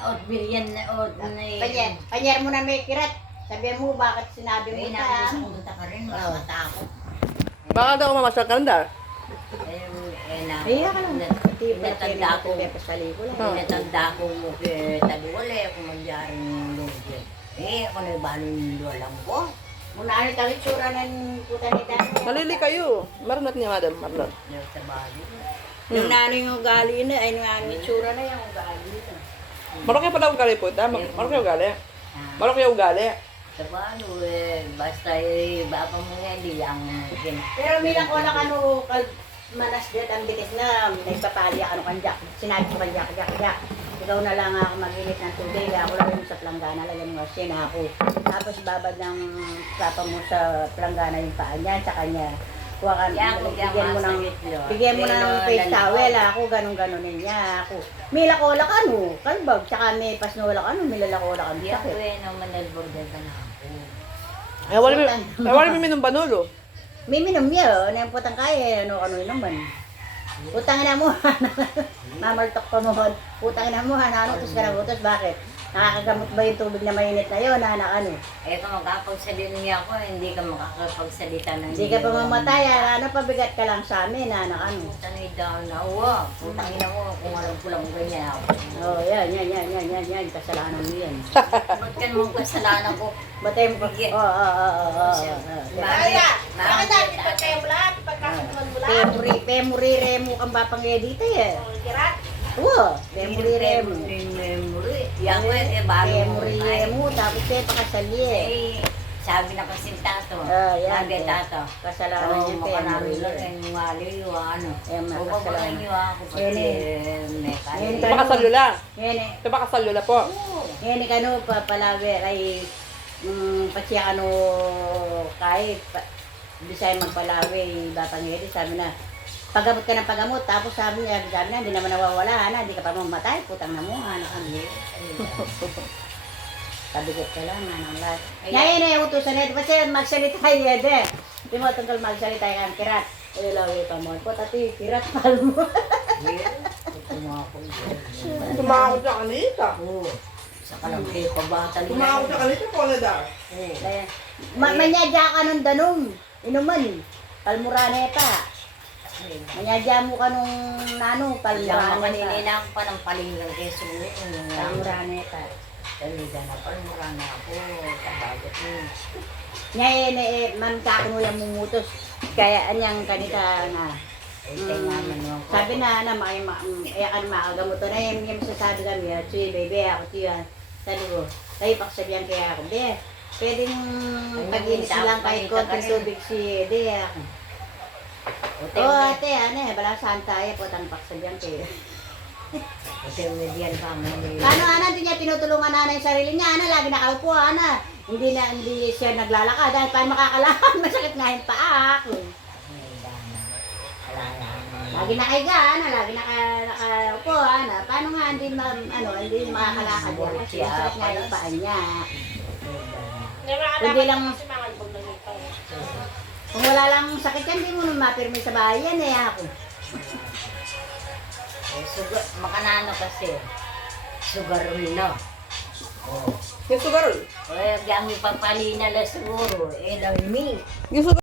Out bilyan na out na Panyer mo na may kirat. Sabihan mo, bakit sinabi mo Inabos ta? ako punta ka rin, matakot. Baka daw mamasal ka na. Kaya ka lang. Natanda ko. Pepesalikula. Natanda ko mo kaya taliwala kung mandyaring lugyan. Ako na ibalo yung luwalang ko. Muna ano tayo tsura ng puta ni Dani. Malili kayo. Marunat niya, madam. Marunat. Sa bali. Nung nano yung ugali na, ay nung ano yung tsura na yung ugali na. Marunat kayo pala ugali po. Marunat kayo ugali. Marunat kayo ugali. Sa balo basta baka mo nga hindi ang Pero milang ko lang ano, manas dit ang bilis na nagpapalya ano kanjak. Sinabi ko kanjak, jak. Ikaw na lang ako mag-init ng tubig. Ako lang yung sa planggana, lalagyan mo kasi na ako. Tapos babad ng papa mo sa planggana yung paa niya, sa kanya. Kuha ka, bigyan mo ng face towel, ako ganun-ganunin niya, ako. May lakola ka no, kalbag, tsaka may pasnola ka no, may lalakola ka no, Di ako sakit. naman nagbordan ka na ako. Wala may minum banulo. May minom niya, ano yung putang kaya, ano naman. Putang ina mo, mamaltok pa mo, putang ina mo, utos ka ng utos, bakit? Nakakagamot ba yung tubig na mainit na yun, ano? Kung makapagsalita niya ako, hindi ka makakapagsalita ng Hindi ka pa mamatay, ano, pabigat ka lang sa amin, ano? Tanay daw na, uwa, putang ina mo, kung alam ko lang ganyan ako. Oh, yan, kasalanan mo yan. Ba't ka naman kasalanan ko? Batay mo, Bakit dati pagkaya mo lahat, pagkakasunod mo lahat? Pemuri remo kang bapang-edita eh. Oo, pemuri remo. Yan ko eh, bago Pemuri remo, tapos kayo pakasali eh. Sabi na kasi tato, Yan, sabi tato. kasalanan niya pemuri remo. Yung wali yung ano. Kasalanan. Upapakan niyo ako kasi may kaya. Ito ba kasalula? Yan eh. Ito ba kasalula po? Yan eh, kano, papalawi, ay, patsiya ano, kahit, Bisaya magpalawi, bapang-edita, sabi na, paggamot ka ng paggamot, tapos sabi na, hindi naman nawawala, hindi ka pa mamatay, putang na mo, kami. Kabigot ka lang, anong lahat. Ngayon na yung utusan nito, kasi magsalita yun, Hindi mo tungkol magsalita yung kirat. Ilawi pa mo, po, tati, kirat, pal mo. Tumakot sa kanita. Sa kalangkay pa ba? Tumakot sa kanita po na daw. Manyadya ka nung danong, inuman, palmuraneta. Manyadya mo ka nung nano, palmuraneta. pa ng palinggang keso. Palmuraneta. Talida na palmurana ako. Kabagot mo. Ngayon eh, man kakunulang mumutos. Kaya anyang kanita na. Sabi na makagamot na yung masasabi kami, Chuy, baby, ako tiyan. Sabi ko, tayo paksabihan kaya ako, be, pwedeng pag-inis lang kahit konting tubig si de ako. Ate, balasaan tayo po, tang paksabihan kayo. Ano, hindi niya tinutulungan yung sarili niya, lagi nakaupo, hindi siya naglalakad, dahil paano makakalakad, masakit nga yung paa ako. Lagi nakahiga, lagi nakaupo, paano nga hindi makakalakad yan, kasi masakit nga yung paa niya. Kundi lang, kung wala lang sakit yan, hindi mo naman mapirmi sa bahay yan ako. Sugar, makanano kasi. Sugar no. Yung sugar. Gamit pang palina la siguro. Lang mi. Yung sugar.